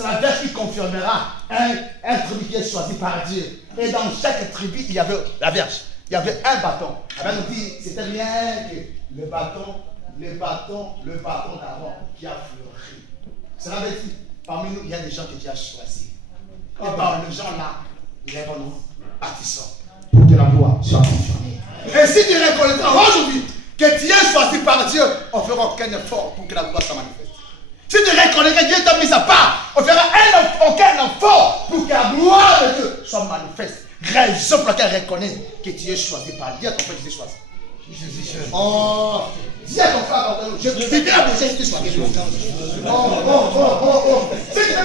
C'est la verge qui confirmera un tribu qui est choisi par Dieu. Et dans chaque tribu, il y avait la verge. Il y avait un bâton. Elle nous dit, c'était rien que le bâton d'Aaron qui a fleuri. Cela veut dire, parmi nous, il y a des gens que Dieu a choisis. Et par les gens là, lèvons-nous, bâtissons, pour que la gloire soit confirmée. Et si tu reconnaîtras aujourd'hui que tu es choisi par Dieu, on ne fera aucun effort pour que la gloire soit manifeste. Si tu reconnais que Dieu t'a mis à part, on ne fera aucun effort pour que la gloire de Dieu soit manifeste. Raison pour laquelle reconnaît que tu es choisi par Dieu. Ton frère, tu es choisi. Oh, dis à ton frère, je t'ai bien abusé, je t'ai choisi. Si tu ne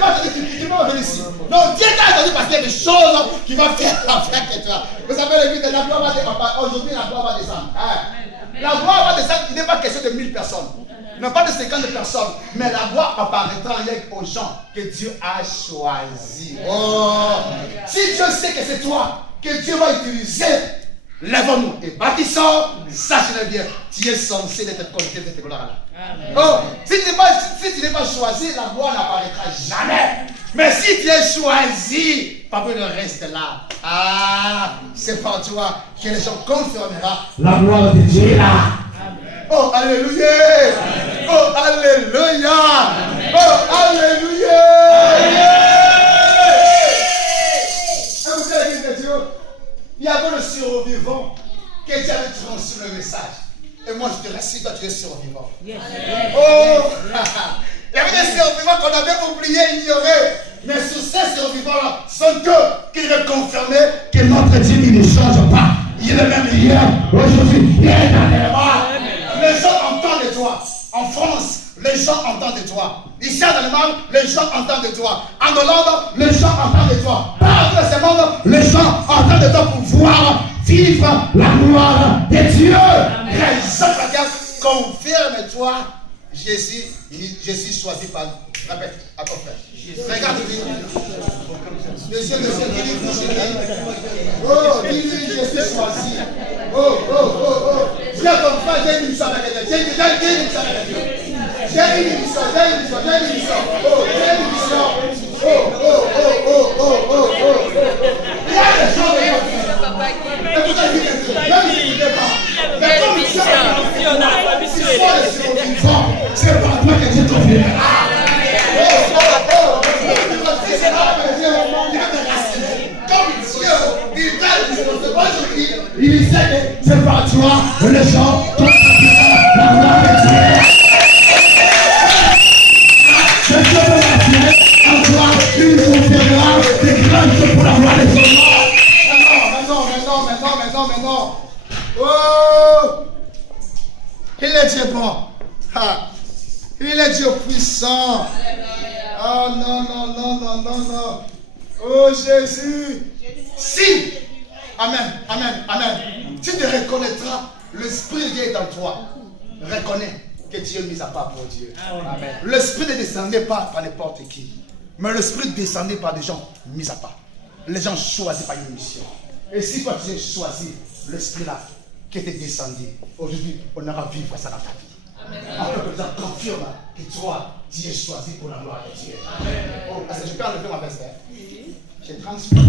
vas pas venir ici. Non, Dieu t'a donné parce qu'il y a des choses qui vont faire avec toi. Vous savez, l'église de la gloire va descendre. Aujourd'hui, la gloire va descendre. La gloire va descendre, il n'est pas question de 1000 personnes. Non pas de 50 personnes, mais la gloire apparaîtra aux gens que Dieu a choisis. Oh, si Dieu sait que c'est toi que Dieu va utiliser, lèvons-nous et bâtissons, sache-le bien, tu es censé d'être connecté de cette gloire-là. Oh, si tu n'es pas choisi, la gloire n'apparaîtra jamais. Mais si tu es choisi, papa ne reste là. Ah, c'est par toi que les gens confirmeront la gloire de Dieu est là. Oh, alléluia! Oh, alléluia! Oh, alléluia! Écoutez, l'église de Dieu, il y avait le survivant qui Dieu avait transmis le message. Et moi, je te rassure, toi, tu es survivant. Oh! Il y avait des survivants qu'on avait oubliés, ignorés. Mais sur ces survivants-là, sont eux qui reconfirmaient que notre Dieu, il ne change pas. Il est le même hier, aujourd'hui, il est éternellement. Les gens entendent de toi. En France, les gens entendent de toi. Ici en Allemagne, les gens entendent de toi. En Hollande, les gens entendent de toi. Partout dans ce monde, les gens entendent de toi pour pouvoir vivre la gloire de Dieu. Raison pour laquelle, confirme-toi, je suis choisi par nous. Répète à ton frère. Regarde-lui. Monsieur, oh, dis-lui, je suis choisi. Oh. Dis à ton frère, j'ai une mission avec Dieu. J'ai une mission avec Dieu. J'ai une mission. Oh, j'ai une mission. Oh. Il y a des gens de Dieu. Écoutez, même si tu n'es pas. Mais comme tu c'est par toi que Dieu t'offrira. Il sait que c'est par toi que les gens t'offriront la gloire de Dieu. C'est Dieu de la terre, en toi, il nous offrira des grandes choses pour la gloire de Dieu. Mais non. Oh! Il est Dieu bon. Il est Dieu puissant. Oh non. Oh Jésus. Si. Amen. Si tu reconnaîtras, l'Esprit de Dieu est en toi. Reconnais que Dieu est mis à part pour Dieu. Amen. L'Esprit ne descendait pas par n'importe qui. Mais l'Esprit descendait par des gens mis à part. Les gens choisis par une mission. Et si toi tu es choisi, l'Esprit là, qui était descendu, aujourd'hui, on aura vivre ça dans ta vie. Après que les gens confirment que toi, tu es choisi pour la gloire de Dieu. Amen. Oh, est-ce que je peux enlever ma veste? J'ai transmis.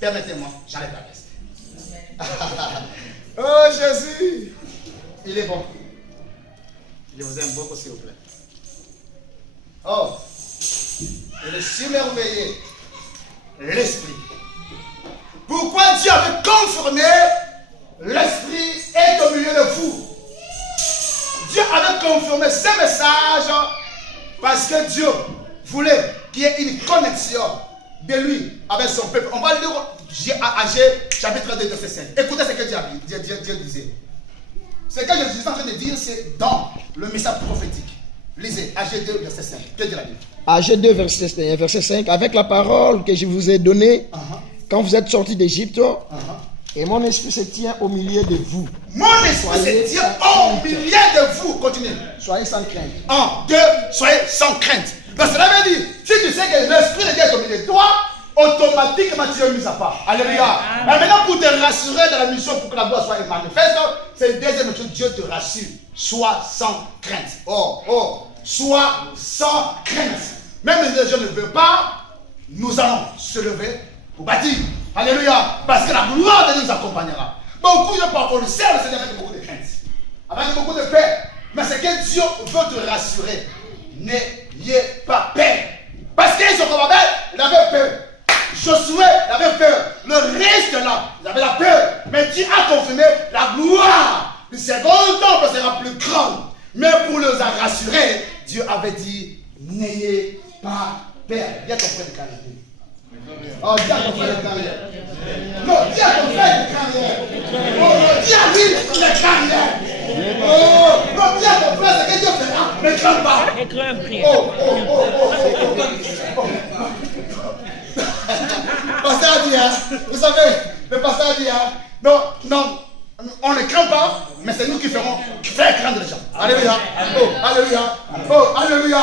Permettez-moi, j'enlève la veste. Oh Jésus, il est bon. Je vous aime beaucoup, s'il vous plaît. Oh, je suis merveilleux. L'Esprit. Pourquoi Dieu avait confirmé l'Esprit est au milieu de vous? Dieu avait confirmé ce message parce que Dieu voulait qu'il y ait une connexion de lui avec son peuple. On va lire Agé chapitre 2 verset 5. Écoutez ce que Dieu disait. Ce que je suis en train de dire, c'est dans le message prophétique. Lisez Agé 2 verset 5. Que dit la Bible? Agé 2 verset 5. Avec la parole que je vous ai donnée quand vous êtes sortis d'Égypte, et mon esprit se tient au milieu de vous. Mon esprit se tient au milieu de vous. Continuez. Soyez sans crainte. 1, 2, soyez sans crainte. Donc cela veut dire, si tu sais que l'Esprit de Dieu est au milieu de toi, automatiquement tu es mis à part. Alléluia. Mais maintenant, pour te rassurer dans la mission, pour que la gloire soit manifeste, c'est le deuxième chose, Dieu te rassure. Sois sans crainte. Sois sans crainte. Même si les gens ne veulent pas, nous allons se lever pour bâtir. Alléluia. Parce que la gloire de Dieu nous accompagnera. Beaucoup de gens le sait, le Seigneur avec beaucoup de crainte, avec beaucoup de paix. Mais c'est que Dieu veut te rassurer. N'ayez pas peur. Parce qu'ils sont comme il avait peur. Josué avait peur. Le reste là, il avait la peur. Mais Dieu a confirmé la gloire du second temple sera plus grande. Mais pour les rassurer, Dieu avait dit, n'ayez pas peur. Viens ton frère de carrière. Oh, dis à ton frère de carrière. Non, dis à ton frère de carrière. Oh, dis à lui de carrière. Oh, non, dis à ton frère ce que Dieu fera. Ne crains pas. Pasteur a dit, hein, vous savez, le pasteur a dit, hein, non, on ne craint pas, mais c'est nous qui ferons faire craindre les gens. Alléluia. Oh, alléluia. Oh, alléluia.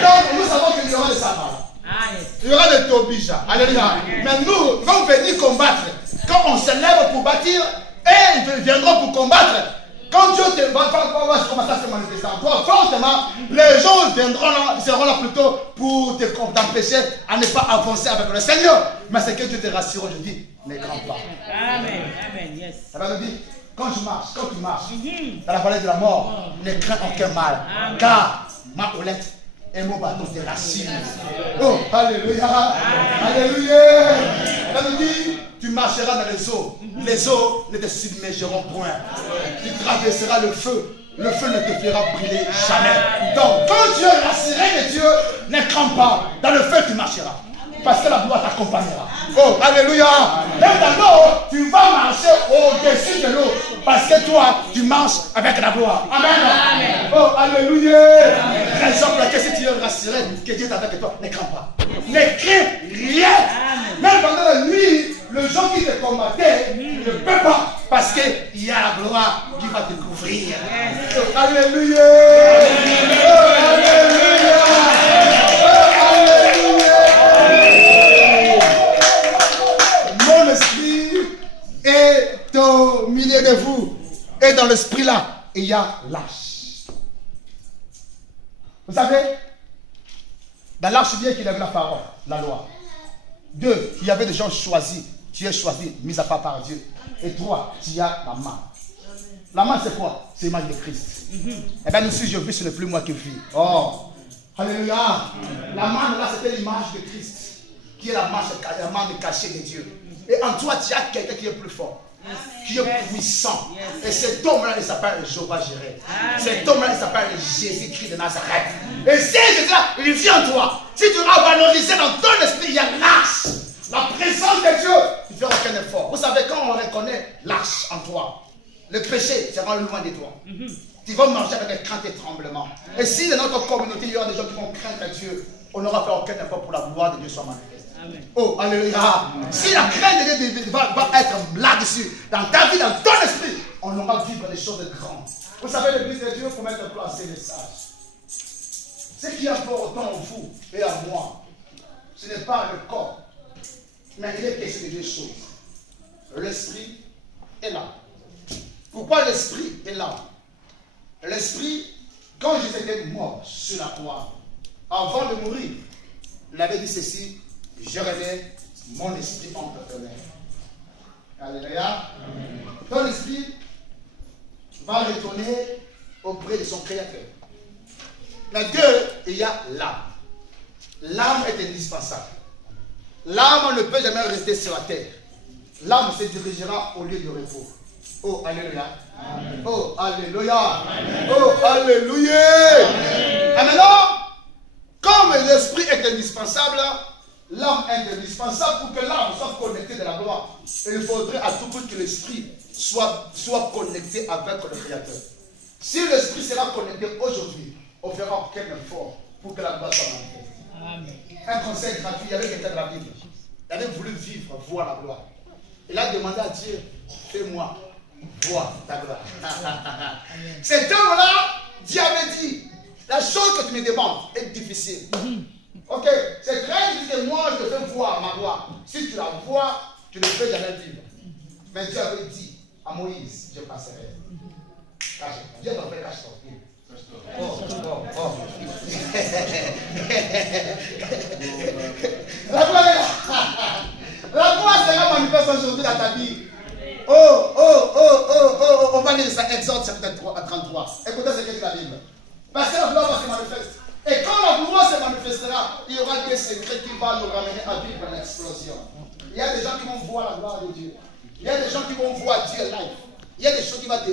Donc, nous savons qu'il y aura des sabbats. Il y aura des tobijas. Alléluia. Mais nous, quand on venir combattre, quand on se lève pour bâtir, et ils viendront pour combattre. Quand Dieu va commencer à se manifester en toi, fortement, les gens seront là plutôt pour t'empêcher à ne pas avancer avec le Seigneur. Mais c'est que Dieu te rassure aujourd'hui, ne crains pas. Amen. Amen. Yes. Ça va nous dire, quand tu marches dans la vallée de la mort, ne crains aucun mal. Amen. Car ma houlette et mon bâton te rassurent. Oh, alléluia. Alléluia. Ça nous dit, tu marcheras dans les eaux. Les eaux ne te submergeront point. Tu traverseras le feu. Le feu ne te fera brûler jamais. Donc, quand tu es rassuré de Dieu, ne crains pas. Dans le feu, tu marcheras. Parce que la gloire t'accompagnera. Oh, alléluia. Même dans l'eau, tu vas marcher au-dessus de l'eau. Parce que toi, tu marches avec la gloire. Amen. Oh, alléluia. Raison pour laquelle si tu es rassuré que Dieu est avec toi, ne crains pas. Ne crains rien. Même pendant la nuit, le jour qui te combattait, tu ne peux pas. Parce qu'il y a la gloire qui va te couvrir. Oh, alléluia. Oh, alléluia. Mon esprit est au milieu de vous. Et dans l'esprit là, il y a l'arche. Vous savez, dans l'arche, bien qu'il y avait la parole, la loi. 2, il y avait des gens choisis. Tu es choisi, mis à part par Dieu. Et 3, tu as la main. La main, c'est quoi? C'est l'image de Christ. Eh bien, nous, si je vis, ce n'est plus moi qui vis. Oh, alléluia. La main, là, c'était l'image de Christ. Qui est la main cachée de Dieu. Et en toi, tu as quelqu'un qui est plus fort. Qui est puissant. Et cet homme-là, il s'appelle Jéhovah Jireh. Cet homme-là, il s'appelle Jésus-Christ de Nazareth. Et si Jésus-là, il vient en toi. Si tu vas valoriser dans ton esprit, il y a l'arche. La présence de Dieu, tu ne fais aucun effort. Vous savez, quand on reconnaît l'arche en toi, le péché sera loin de toi. Tu vas marcher avec crainte et tremblement. Et si dans notre communauté, il y aura des gens qui vont craindre Dieu, on n'aura fait aucun effort pour la gloire de Dieu soit manifeste. Oh, alléluia. Si la crainte de Dieu va être là-dessus, dans ta vie, dans ton esprit, on aura vivre des choses grandes. Vous savez, l'Église de Dieu, il faut mettre en place ces messages. Ce qui est important en vous et à moi, ce n'est pas le corps, mais il est question de deux choses. L'esprit et l'âme. Pourquoi l'esprit et l'âme? L'esprit, quand Jésus était mort sur la croix, avant de mourir, il avait dit ceci: je remets mon esprit entre tes mains. Alléluia. Ton esprit va retourner auprès de son Créateur. Mais deux, il y a l'âme. L'âme est indispensable. L'âme ne peut jamais rester sur la terre. L'âme se dirigera au lieu de repos. Oh, alléluia. Amen. Oh, alléluia. Amen. Oh, alléluia. Et maintenant, comme l'esprit est indispensable, l'âme est indispensable pour que l'âme soit connectée de la gloire. Et il faudrait à tout coup que l'esprit soit connecté avec le Créateur. Si l'esprit sera connecté aujourd'hui, on fera aucun effort pour que la gloire soit manifeste. Un conseil gratuit, il y avait quelqu'un de la Bible. Il avait voulu vivre, voir la gloire. Il a demandé à Dieu: fais-moi voir ta gloire. Cet homme-là, Dieu avait dit: la chose que tu me demandes est difficile. Ok, c'est très difficile. Moi, je te fais voir ma gloire. Si tu la vois, tu ne peux jamais vivre. Mais Dieu avait dit à Moïse: je passerai. Cache. Dieu t'a fait cache-toi. Oh. La gloire est là. La gloire sera manifeste aujourd'hui dans ta vie. On va lire ça, Exode chapitre 33. Écoutez ce que dit la Bible. Parce que la gloire va se manifester. Et quand la gloire se manifestera, il y aura des secrets qui vont nous ramener à vivre l'explosion. Il y a des gens qui vont voir la gloire de Dieu. Il y a des gens qui vont voir Dieu live. Il y a des choses qui vont te